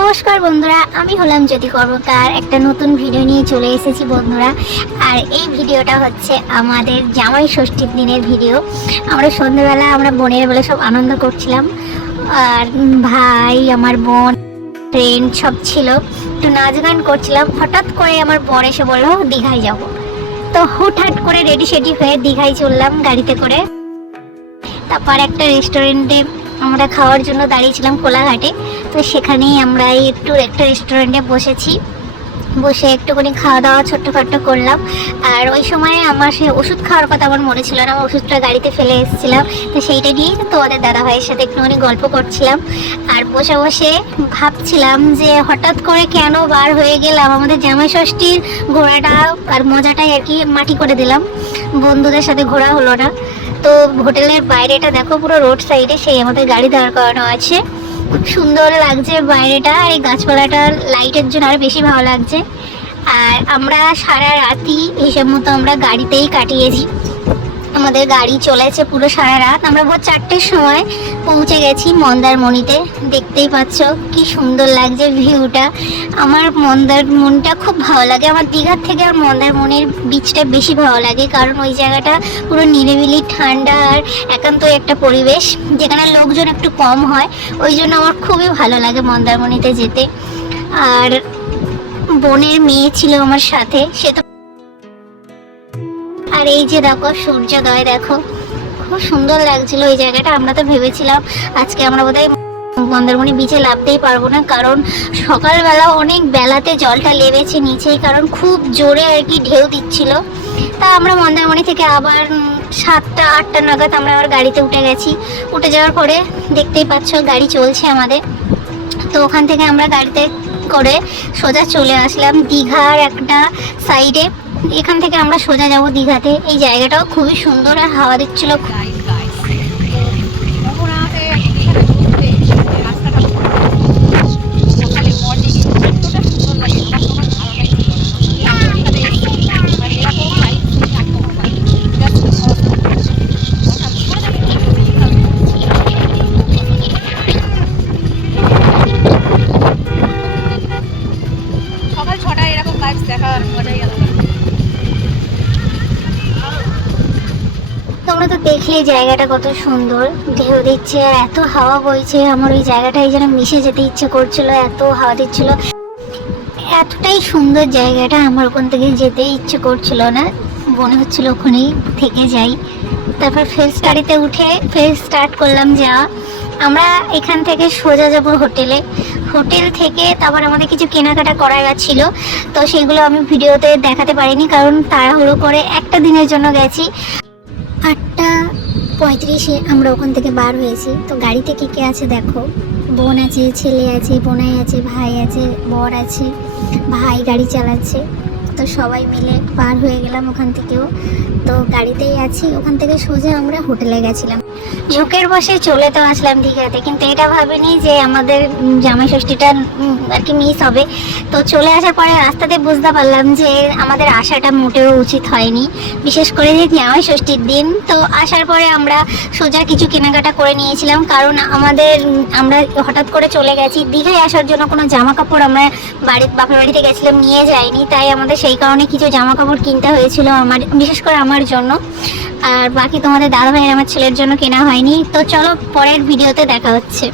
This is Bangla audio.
নমস্কার বন্ধুরা, আমি হলাম জ্যোতি কর্মকার। একটা নতুন ভিডিও নিয়ে চলে এসেছি বন্ধুরা। আর এই ভিডিওটা হচ্ছে আমাদের জামাই ষষ্ঠীর দিনের ভিডিও। আমরা সন্ধ্যাবেলা আমরা বোনের বেলা সব আনন্দ করছিলাম। আর ভাই, আমার বোন, ফ্রেন্ড সব ছিল, একটু নাচ গান করছিলাম। হঠাৎ করে আমার বর এসে বললো দীঘায় যাব। তো হুটহাট করে রেডি সেডি হয়ে দীঘায় চললাম গাড়িতে করে। তারপর একটা রেস্টুরেন্টে আমরা খাওয়ার জন্য দাঁড়িয়েছিলাম কোলাঘাটে। তো সেখানেই আমরা একটা রেস্টুরেন্টে বসে একটুখানি খাওয়া দাওয়া ছোট্টখাট্টো করলাম। আর ওই সময় আমার সে ওষুধ খাওয়ার কথা আমার মনে ছিল না, আমার ওষুধটা গাড়িতে ফেলে এসেছিলাম। তো সেইটা নিয়েই তোমাদের দাদা ভাইয়ের সাথে একটুখানি গল্প করছিলাম। আর বসে বসে ভাবছিলাম যে হঠাৎ করে কেন বার হয়ে গেলাম, আমাদের জামাই ষষ্ঠীর ঘোরাটা আর মজাটাই আর কি মাটি করে দিলাম, বন্ধুদের সাথে ঘোরা হলো না। তো হোটেলের বাইরেটা দেখো, পুরো রোড সাইডে সেই আমাদের গাড়ি দাঁড় করানো আছে। খুব সুন্দর লাগছে বাইরেটা, আর এই গাছপালাটা লাইটের জন্য আরো বেশি ভালো লাগছে। আর আমরা সারা রাতই হিসেব মতো আমরা গাড়িতেই কাটিয়েছি। আমাদের গাড়ি চলেছে পুরো সারা রাত। আমরা ভোর 4টের সময় পৌঁছে গেছি মন্দারমণিতে। দেখতেই পাচ্ছ কি সুন্দর লাগছে ভিউটা। আমার মন্দারমণিটা খুব ভালো লাগে। আমার দীঘার থেকে আর মন্দারমণির বিচটা বেশি ভালো লাগে, কারণ ওই জায়গাটা পুরো নিরিবিলি, ঠান্ডা আর একান্তই একটা পরিবেশ, যেখানে লোকজন একটু কম হয়। ওই জন্য আমার খুবই ভালো লাগে মন্দারমণিতে যেতে। আর বোনের মেয়ে ছিল আমার সাথে, সে তো। আর এই যে দেখো সূর্যোদয়, দেখো খুব সুন্দর লাগছিল ওই জায়গাটা। আমরা তো ভেবেছিলাম আজকে আমরা বোধহয় মন্দারমণি বিচে নামতেই পারবো না, কারণ সকালবেলা অনেক বেলাতে জলটা লেবেছে নিচেই, কারণ খুব জোরে আর কি ঢেউ দিচ্ছিল। তা আমরা মন্দারমণি থেকে আবার 7টা-8টা নাগাদ আমরা আবার গাড়িতে উঠে গেছি। উঠে যাওয়ার পরে দেখতেই পাচ্ছ গাড়ি চলছে আমাদের। তো ওখান থেকে আমরা গাড়িতে করে সোজা চলে আসলাম দীঘার একটা সাইডে। এখান থেকে আমরা সোজা যাব দীঘাতে। এই জায়গাটাও খুবই সুন্দর আর হাওয়া দিচ্ছিল। সকাল 6টায় এরকম লাইভ দেখা মজাই আলাদা। তোমরা তো দেখলে জায়গাটা কত সুন্দর, ঢেউ দিচ্ছে আর এত হাওয়া বইছে। আমার ওই জায়গাটায় যেন মিশে যেতে ইচ্ছে করছিল, এত হাওয়া দিচ্ছিল। এতটাই সুন্দর জায়গাটা, আমার ওখান থেকে যেতে ইচ্ছে করছিল না, মনে হচ্ছিল ওখানেই থেকে যাই। তারপর গাড়িতে উঠে স্টার্ট করলাম যাওয়া। আমরা এখান থেকে সোজা যাব হোটেলে। হোটেল থেকে তারপর আমাদের কিছু কেনাকাটা করার ছিল, তো সেগুলো আমি ভিডিওতে দেখাতে পারিনি, কারণ তাড়াহুড়ো করে একটা দিনের জন্য গেছি। 8টা 35-এ আমরা ওখান থেকে বার হয়েছি। তো গাড়িতে কে কে আছে দেখো, বোন আছে, ছেলে আছে, বোনাই আছে, ভাই আছে, বর আছে, ভাই গাড়ি চালাচ্ছে। তো সবাই মিলে বার হয়ে গেলাম ওখান থেকেও। তো গাড়িতেই আছি। ওখান থেকে সোজা আমরা হোটেলে গেছিলাম। ঝোঁকের বসে চলে তো আসলাম দীঘাতে, কিন্তু এটা ভাবিনি যে আমাদের জামাই ষষ্ঠীটা আর কি মিস হবে। তো চলে আসার পরে রাস্তাতে বুঝতে পারলাম যে আমাদের আসাটা মোটেও উচিত হয়নি, বিশেষ করে যে জামাই ষষ্ঠীর দিন। তো আসার পরে আমরা সোজা কিছু কেনাকাটা করে নিয়েছিলাম, কারণ আমরা হঠাৎ করে চলে গেছি। দীঘায় আসার জন্য কোনো জামা কাপড় আমরা বাপের বাড়িতে গেছিলাম নিয়ে যাইনি, তাই আমাদের সেই কারণে কিছু জামা কাপড় কিনতে হয়েছিল আমার, বিশেষ করে আমার জন্য। আর বাকি তোমাদের দাদা ভাইয়ের আমার ছেলের জন্য কেনা হয়নি। তো চলো পরের ভিডিওতে দেখা হচ্ছে।